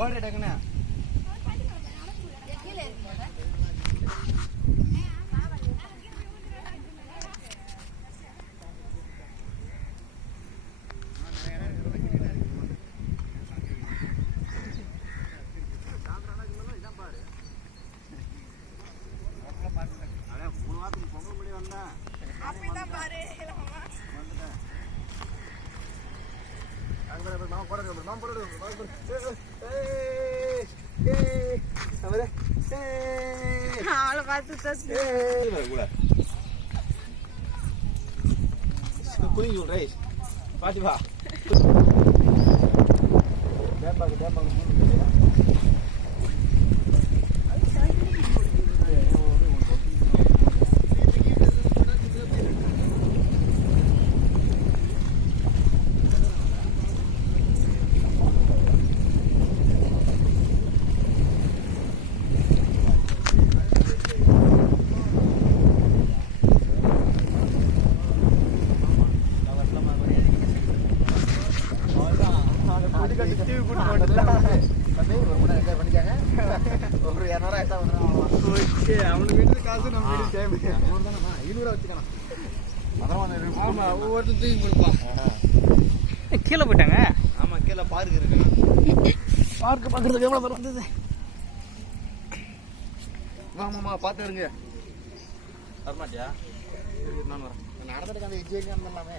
ஓடுற டக்குன்னு குளிங்க சொல்றேன் பாத்தி வா அவனுக்கு வீட்டு காசு நம்ம வீட்டு டைம் 200 வச்சுக்கணும். ஆமா ஒவ்வொருத்தரும் தூக்கி கொடுப்பான். கீழே போயிட்டாங்க. ஆமா கீழே பார்க் இருக்குண்ணா. பார்க் பார்க்கறதுக்கு எவ்வளோ தூரம் வந்தது? வாமாம்மா பார்த்து இருங்க. வரமாட்டியா? நான் வரேன். நடந்துட்டு அந்த எஜ்ஜிங்க வந்துடலாமே.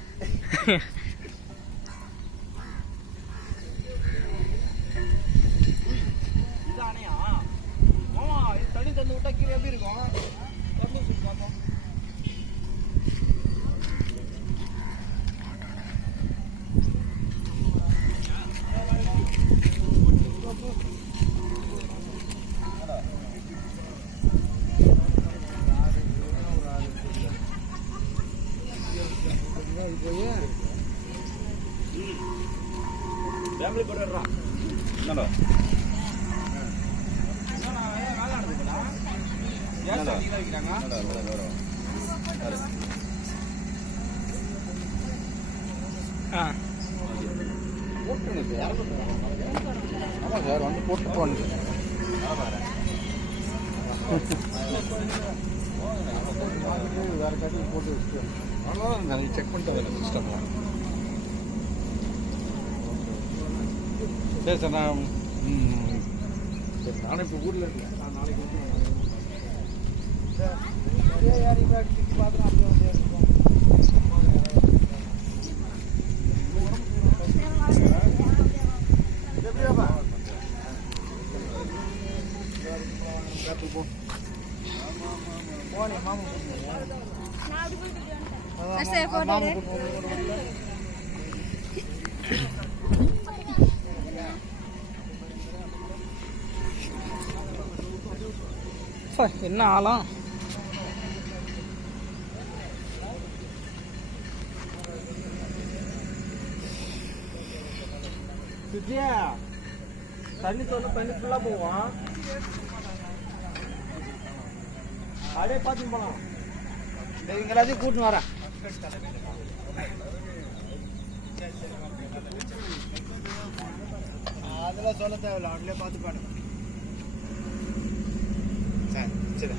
இதானையா மாமா இது தண்ணி தந்து விட்டா கீழே எப்படி இருக்கும்? தண்ணி சொல்லி பார்ப்போம். ஃபேமிலி போடுறா என்னடா போட்டு போட்டு வேற காட்டி போட்டு வச்சுட்டு அவ்வளோதான் செக் பண்ணிட்டு வரேன் சிஸ்டம்லாம். சரி சார் நான் நானே இப்போ ஊரில் இருக்கேன். நான் நாளைக்கு வந்து பார்த்துட்டு அப்படியே வந்து எப்படியாப்பா போனே மாமா என்ன ஆலாம் சுஜியா தண்ணி சொல்ல தண்ணி ஃபுல்லா போவான். அப்படியே பார்த்துட்டு போலாம். இங்க எல்லாத்தையும் கூட்டின்னு வரேன். அதெல்லாம் சொல்ல தேவையில்ல, அவங்களே பார்த்து பாடு. சரி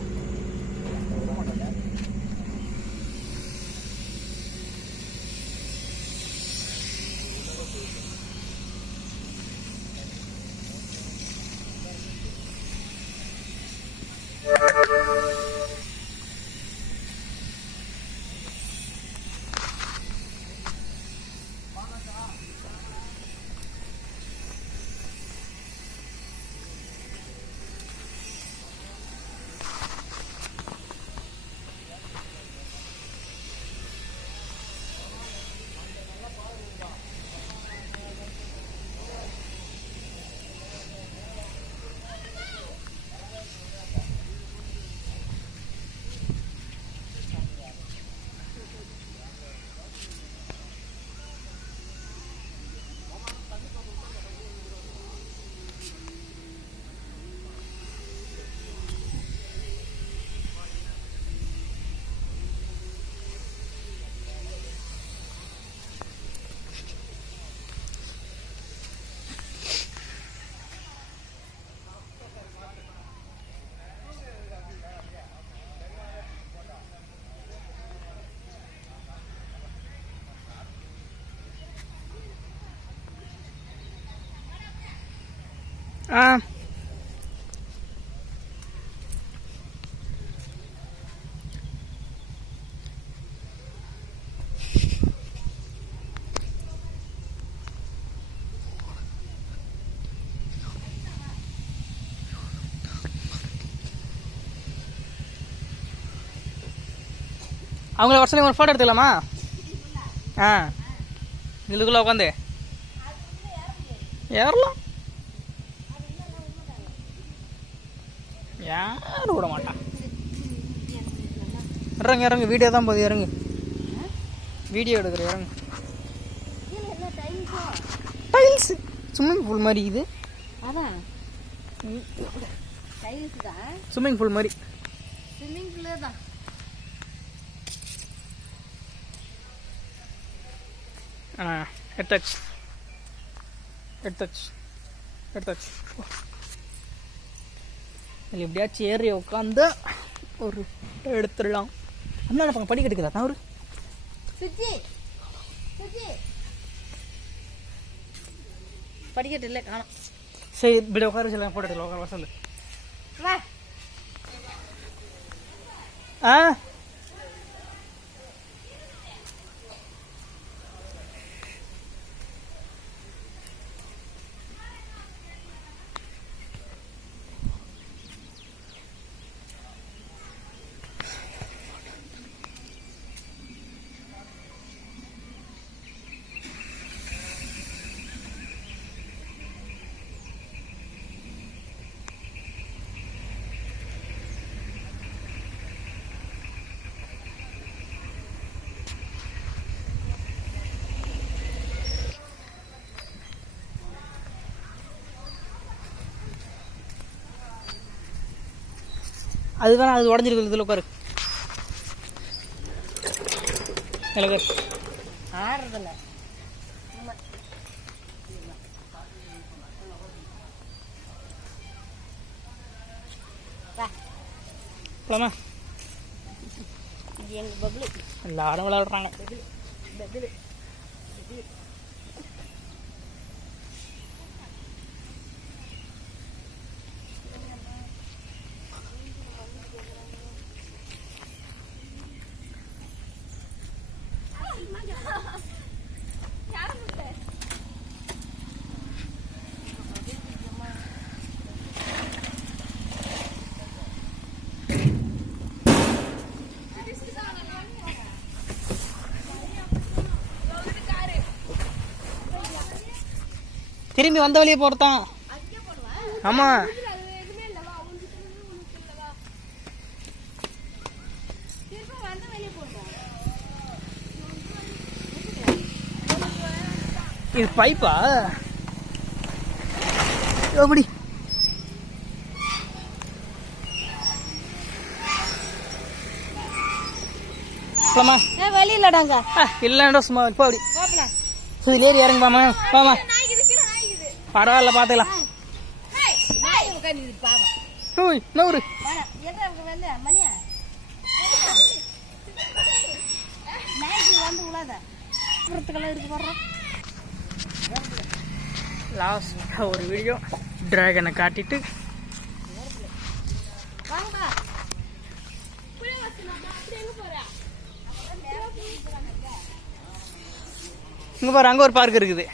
அவங்கள வர சொல்லி ஒரு ஃபோட்டோ எடுத்துக்கலாமா? இதுக்குள்ளே உட்காந்து ஏறலாம். யாரும் விட மாட்டான். இறங்கு இறங்கு, வீடியோ தான் போகுது. இறங்கு, வீடியோ எடுக்கிற. இறங்கு. டைல்ஸ் ஸ்விம்மிங் பூல் மாதிரி இது. அதான் டைல்ஸ் தான், ஸ்விம்மிங் பூல் மாதிரி. ஸ்விம்மிங் பூலே தான். எடுத்தாச்சு எடுத்தாச்சு எடுத்தாச்சு. இல்லை எப்படியாச்சும் ஏறி உட்காந்து ஒரு எடுத்துடலாம். அண்ணா பக்கம் படிக்க எடுக்குதா நான் ஒரு படிக்கட்டு இல்லை காணும். சரி இப்படி உட்கார சொல்ல போட்டோ எடுக்கலாம். உட்கார சொல்லு. அதுதானே, அது உடஞ்சிருக்கு. இதில் உட்காரு. ஆடுறதில்ல. போலாமா? எங்கள் பப்ளு எல்லாரும் விளையாடுறாங்க. திரும்பி வந்த வழியே போறதான். ஆமா, இது பைப்பா எப்படி? வெளியிலடாங்க இல்லைடா சும்மா இப்போ அப்படி இதுலேயே இறங்கி பாமா. பாமா பரவாயில்ல, பார்த்துக்கலாம். நூறு லாஸ்ட்டாக ஒரு வீடியோ டிராகனை காட்டிட்டு இங்கே பாரு, அங்கே ஒரு பார்க் இருக்குது.